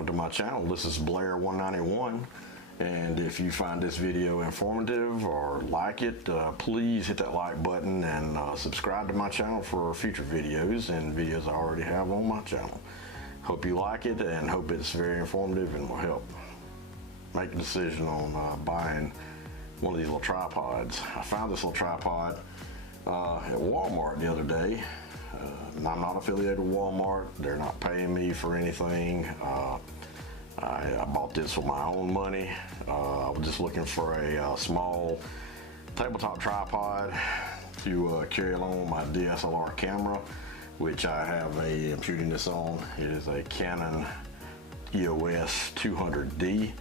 welcome to my channel. This is Blair 191, and if you find this video informative or like it, please hit that like button and subscribe to my channel for future videos and videos I already have on my channel. Hope you like it and hope it's very informative and will help make a decision on buying one of these little tripods. I found this little tripod at Walmart the other day. I'm not affiliated with Walmart. They're not paying me for anything. I bought this with my own money. I was just looking for a small tabletop tripod to carry along with my DSLR camera, which I'm shooting this on. It is a Canon EOS 200D.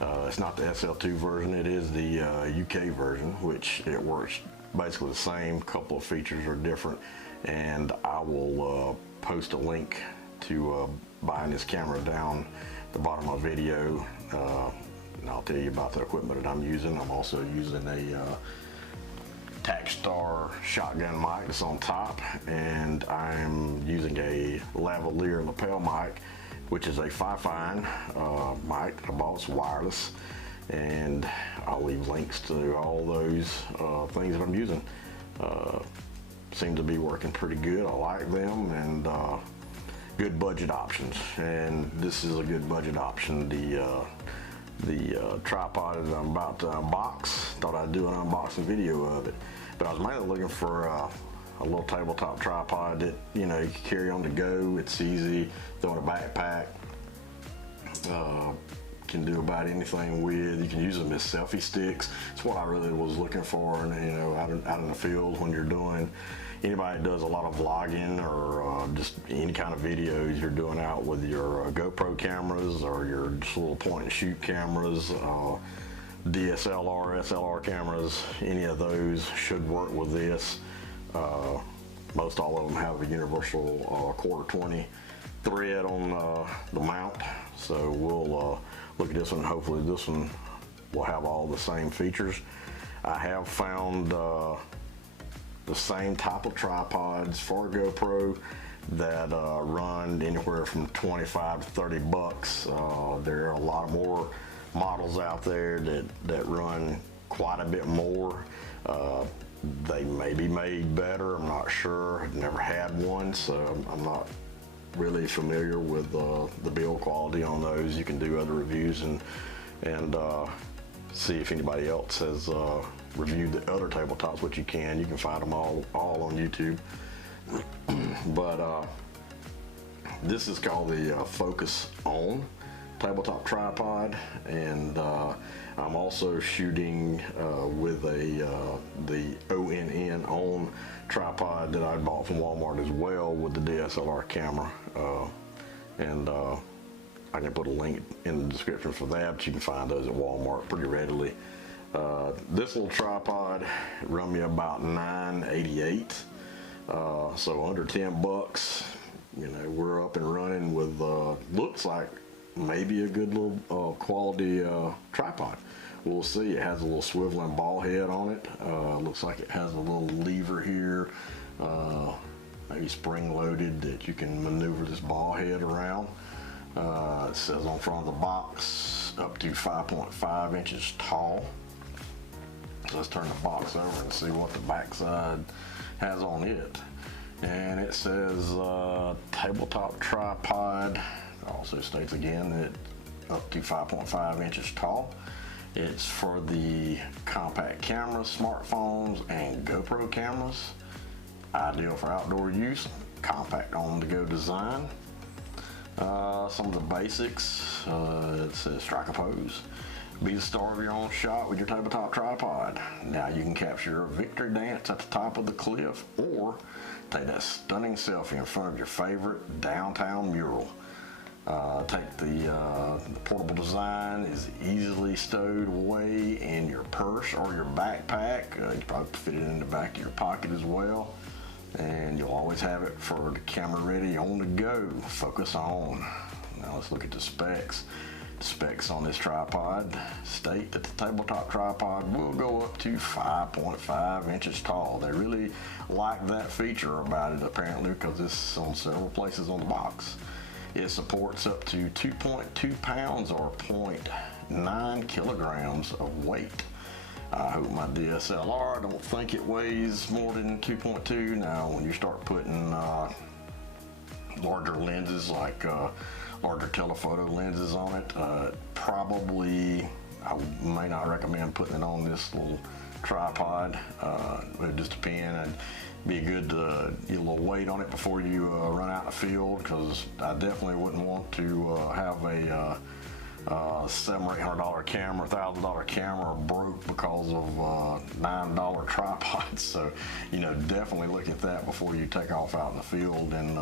It's not the SL2 version, it is the UK version, which it works basically the same. Couple of features are different, and I will post a link to buying this camera down the bottom of the video, and I'll tell you about the equipment that I'm using. I'm also using a Takstar shotgun mic that's on top, and I'm using a Lavalier lapel mic, which is a Fifine mic I bought. It's wireless, and I'll leave links to all those things that I'm using. Seem to be working pretty good. I like them, and good budget options, and this is a good budget option. The tripod that I'm about to unbox, thought I'd do an unboxing video of it, but I was mainly looking for a little tabletop tripod that you can carry on the go. It's easy, throw in a backpack, can do about anything with. You can use them as selfie sticks. It's what I really was looking for, and out in the field when you're doing, anybody that does a lot of vlogging or just any kind of videos you're doing out with your GoPro cameras or your just little point and shoot cameras, DSLR, SLR cameras, any of those should work with this. Most all of them have a universal 1/4-20 thread on the mount, so we'll look at this one. Hopefully this one will have all the same features. I have found the same type of tripods for GoPro that run anywhere from 25 to 30 bucks. There are a lot more models out there that run quite a bit more. They may be made better, I'm not sure. I've never had one, so I'm not really familiar with the build quality on those. You can do other reviews and see if anybody else has reviewed the other tabletops, which you can find them all on YouTube. But this is called the Focus On tabletop tripod, and I'm also shooting with the ONN on tripod that I bought from Walmart as well with the DSLR camera, and I can put a link in the description for that, but you can find those at Walmart pretty readily. This little tripod run me about $9.88, so under 10 bucks. We're up and running with looks like maybe a good little quality tripod. We'll see. It has a little swiveling ball head on it. Looks like it has a little lever here, maybe spring loaded, that you can maneuver this ball head around. It says on front of the box up to 5.5 inches tall. So let's turn the box over and see what the backside has on it. And it says tabletop tripod. It also states again that up to 5.5 inches tall. It's for the compact cameras, smartphones, and GoPro cameras. Ideal for outdoor use. Compact on-the-go design. Some of the basics. It says strike a pose. Be the star of your own shot with your tabletop tripod. Now you can capture a victory dance at the top of the cliff, or take that stunning selfie in front of your favorite downtown mural. Take the portable design is easily stowed away in your purse or your backpack. You can probably fit it in the back of your pocket as well, and you'll always have it for the camera ready on the go. Focus on. Now let's look at the specs. The specs on this tripod state that the tabletop tripod will go up to 5.5 inches tall. They really like that feature about it apparently, because it's on several places on the box. It supports up to 2.2 pounds or 0.9 kilograms of weight. I hope my DSLR, I don't think it weighs more than 2.2. Now, when you start putting larger lenses, like larger telephoto lenses on it, probably I may not recommend putting it on this little tripod. It would just depend. It'd be good to get a little weight on it before you run out in the field, because I definitely wouldn't want to have a $700 or $800 camera, $1,000 camera broke because of $9 tripods. So, you know, definitely look at that before you take off out in the field and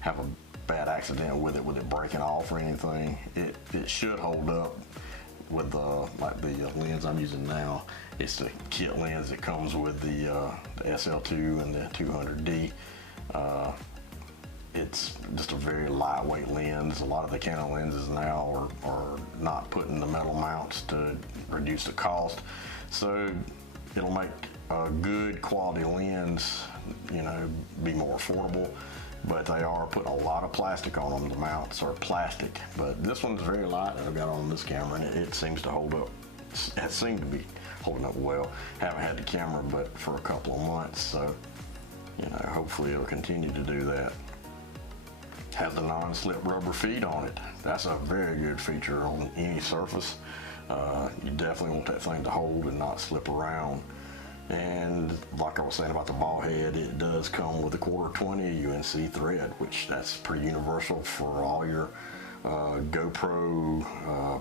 have a bad accident with it breaking off or anything. It should hold up with like the lens I'm using now. It's the kit lens that comes with the SL2 and the 200D. It's just a very lightweight lens. A lot of the Canon lenses now are not putting the metal mounts to reduce the cost. So it'll make a good quality lens, you know, be more affordable. But they are putting a lot of plastic on them. The mounts are plastic, but this one's very light that I've got on this camera, and it seems to hold up. It seemed to be holding up well. Haven't had the camera but for a couple of months, so, you know, hopefully it'll continue to do that. Has the non-slip rubber feet on it. That's a very good feature on any surface. You definitely want that thing to hold and not slip around. And like I was saying about the ball head, it does come with a 1/4-20 UNC thread, which that's pretty universal for all your GoPro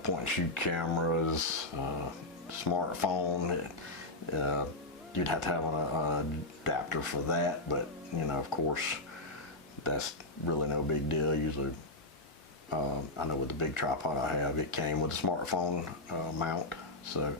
point and shoot cameras, smartphone. You'd have to have an adapter for that, but you know, of course, that's really no big deal. Usually, I know with the big tripod I have, it came with a smartphone mount, so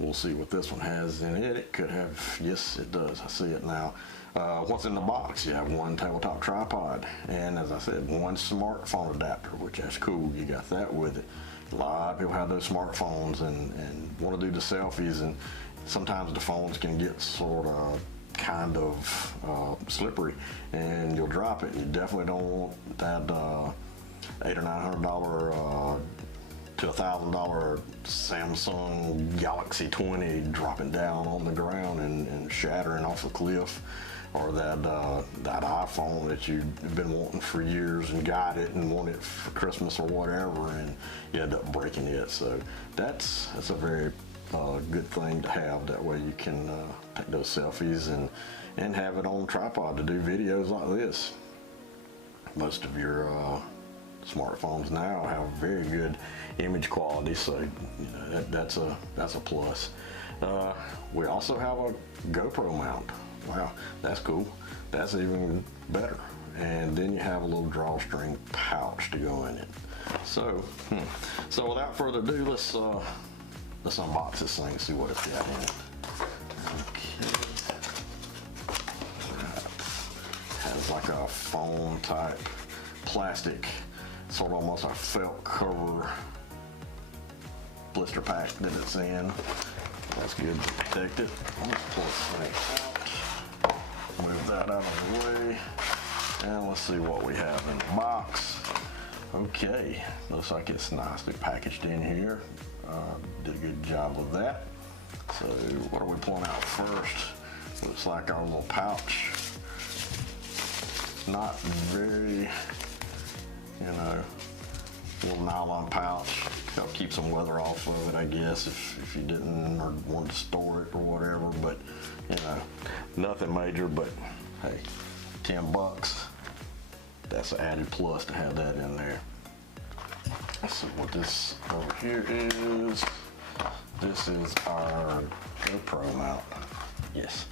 we'll see what this one has in it. It could have, yes it does, I see it now. What's in the box? You have one tabletop tripod, and as I said, one smartphone adapter, which is cool. You got that with it. A lot of people have those smartphones and want to do the selfies, and sometimes the phones can get sort of kind of slippery, and you'll drop it. You definitely don't want that $800 or $900 to $1,000 Samsung Galaxy 20 dropping down on the ground and shattering off a cliff, or that iPhone that you've been wanting for years and got it and want it for Christmas or whatever, and you end up breaking it. So that's a very good thing to have. That way you can take those selfies and have it on tripod to do videos like this. Most of your smartphones now have very good image quality, so you know, that's a plus. We also have a GoPro mount. Wow, that's cool. That's even better. And then you have a little drawstring pouch to go in it. So, so without further ado, let's unbox this thing and see what it's got in it. Okay. Has like a foam type plastic, sort of almost a felt cover blister pack that it's in. That's good to protect it. I'm gonna pull this thing out. Move that out of the way. And let's see what we have in the box. Okay, looks like it's nicely packaged in here. Did a good job with that. So what are we pulling out first? Looks like our little pouch. Not very, you know, little nylon pouch. Help keep some weather off of it, I guess, if you didn't or wanted to store it or whatever. But you know, nothing major. But hey, $10. That's an added plus to have that in there. Let's see what this over here is. This is our GoPro mount. Yes,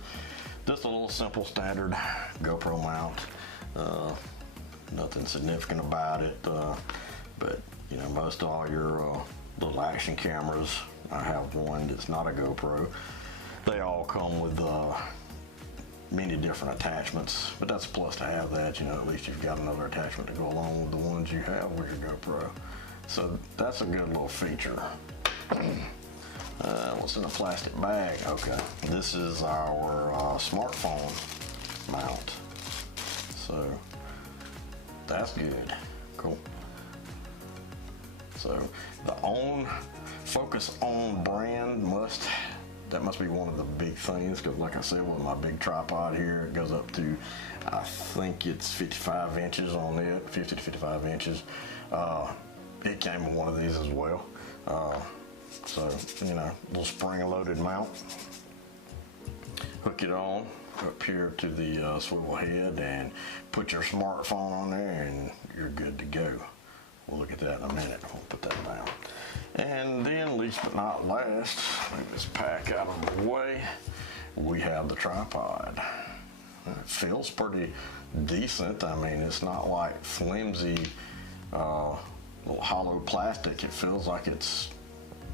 just a little simple standard GoPro mount. Nothing significant about it, but you know, most of all your little action cameras, I have one that's not a GoPro. They all come with many different attachments, but that's a plus to have that. You know, at least you've got another attachment to go along with the ones you have with your GoPro. So that's a good little feature. What's in the plastic bag? Okay, this is our smartphone mount. So that's good. Of cool. So the Focus On brand must be one of the big things, because like I said, with my big tripod here, it goes up to, I think it's 55 inches on it, 50 to 55 inches. It came with one of these as well. So, you know, little spring-loaded mount. Hook it on up here to the swivel head and put your smartphone on there and you're good to go. We'll look at that in a minute. We'll put that down. And then, least but not last, move this pack out of the way, we have the tripod. It feels pretty decent. I mean, it's not like flimsy little hollow plastic. It feels like it's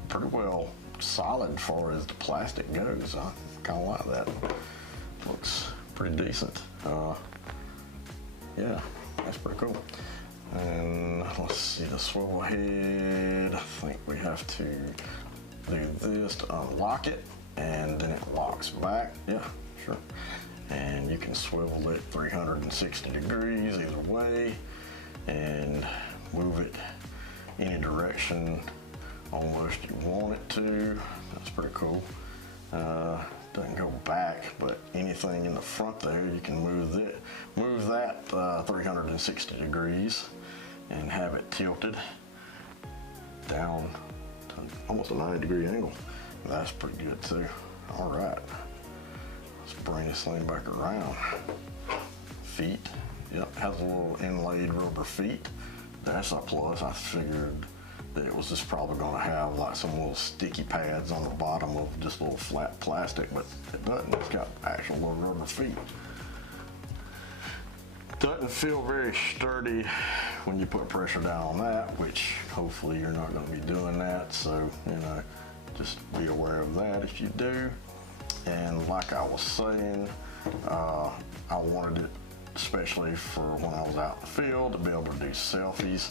pretty well solid as far as the plastic goes. I kind of like that. Looks pretty decent. Yeah, that's pretty cool. And let's see, the swivel head, I think we have to do this to unlock it, and then it locks back. Yeah, sure. And you can swivel it 360 degrees either way and move it any direction almost you want it to. That's pretty cool. Doesn't go back, but anything in the front there, you can move that 360 degrees and have it tilted down to almost a 90-degree angle. That's pretty good too. All right, let's bring this thing back around. Feet, yep, has a little inlaid rubber feet. That's a plus. I figured that it was just probably going to have like some little sticky pads on the bottom of just little flat plastic, but it doesn't. It's got actual little rubber feet. Doesn't feel very sturdy when you put pressure down on that, which hopefully you're not going to be doing that, so you know, just be aware of that if you do. And like I was saying, I wanted it especially for when I was out in the field to be able to do selfies.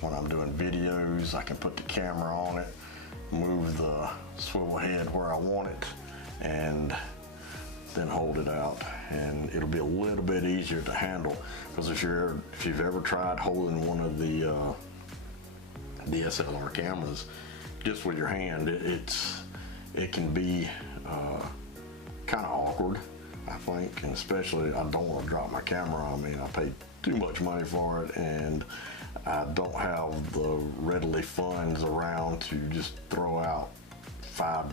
When I'm doing videos, I can put the camera on it, move the swivel head where I want it, and then hold it out, and it'll be a little bit easier to handle. Because if you've ever tried holding one of the DSLR cameras just with your hand, it can be kind of awkward, I think, and especially I don't want to drop my camera on me. I paid too much money for it, and I don't have the readily funds around to just throw out $500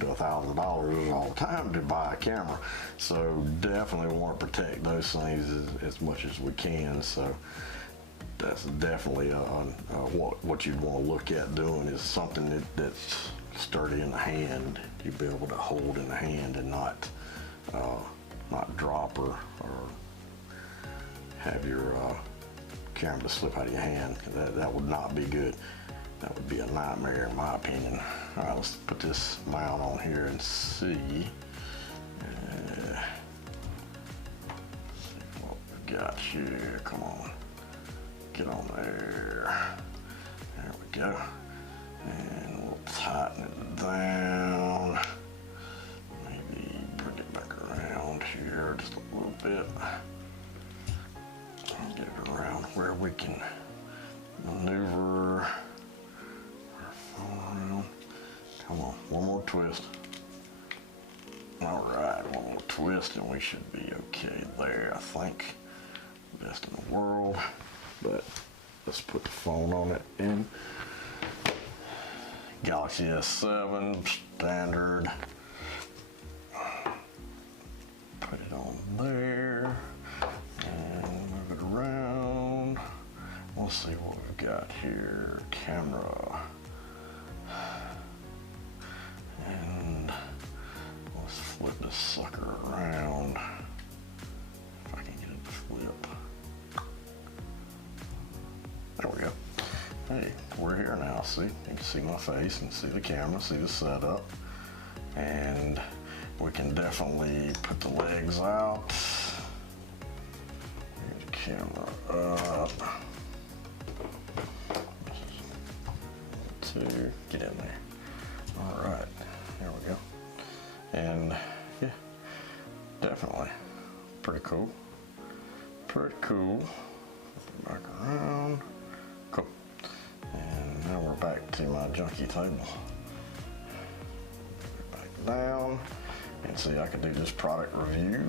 to $1,000 all the time to buy a camera. So definitely want to protect those things as much as we can. So that's definitely what you'd want to look at doing, is something that's sturdy in the hand. You'd be able to hold in the hand and not drop or have your camera to slip out of your hand. That would not be good. That would be a nightmare in my opinion. All right, let's put this mount on here and see what we got here. Come on, get on there. There we go. And we'll tighten it down. Maybe bring it back around here just a little bit. Get it around where we can maneuver our phone around. Come on, one more twist. All right, one more twist and we should be okay there, I think. Best in the world. But let's put the phone on it in. Galaxy S7 standard. Put it on there and move it around. We'll see what we've got here. Camera. And let's flip this sucker around. If I can get it to flip. There we go. Hey, we're here now. See, you can see my face and see the camera, see the setup, and we can definitely put the legs out. Get the camera up. Two, get in there. All right, there we go. And yeah, definitely pretty cool. Pretty cool. back around. Cool. And now we're back to my junky table. Back down. And see, I could do this product review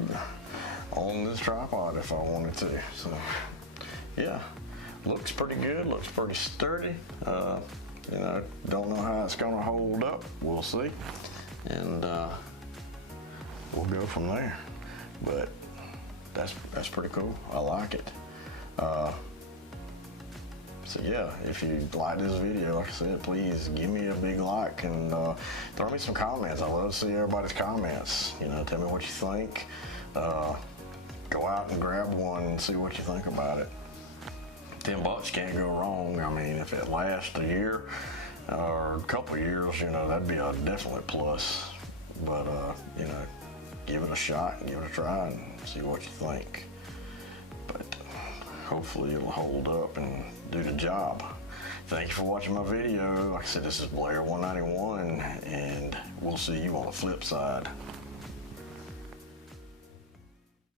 on this tripod if I wanted to. So, yeah, looks pretty good, looks pretty sturdy. You know, don't know how it's gonna hold up. We'll see. And we'll go from there. But that's pretty cool. I like it. So yeah, if you like this video, like I said, please give me a big like and throw me some comments. I love to see everybody's comments. You know, tell me what you think. Go out and grab one and see what you think about it. $10 can't go wrong. I mean, if it lasts a year or a couple of years, you know, that'd be a definite plus. But you know, give it a shot, give it a try, and see what you think. But hopefully it'll hold up and do the job. Thank you for watching my video. Like I said, this is Blair 191, and we'll see you on the flip side.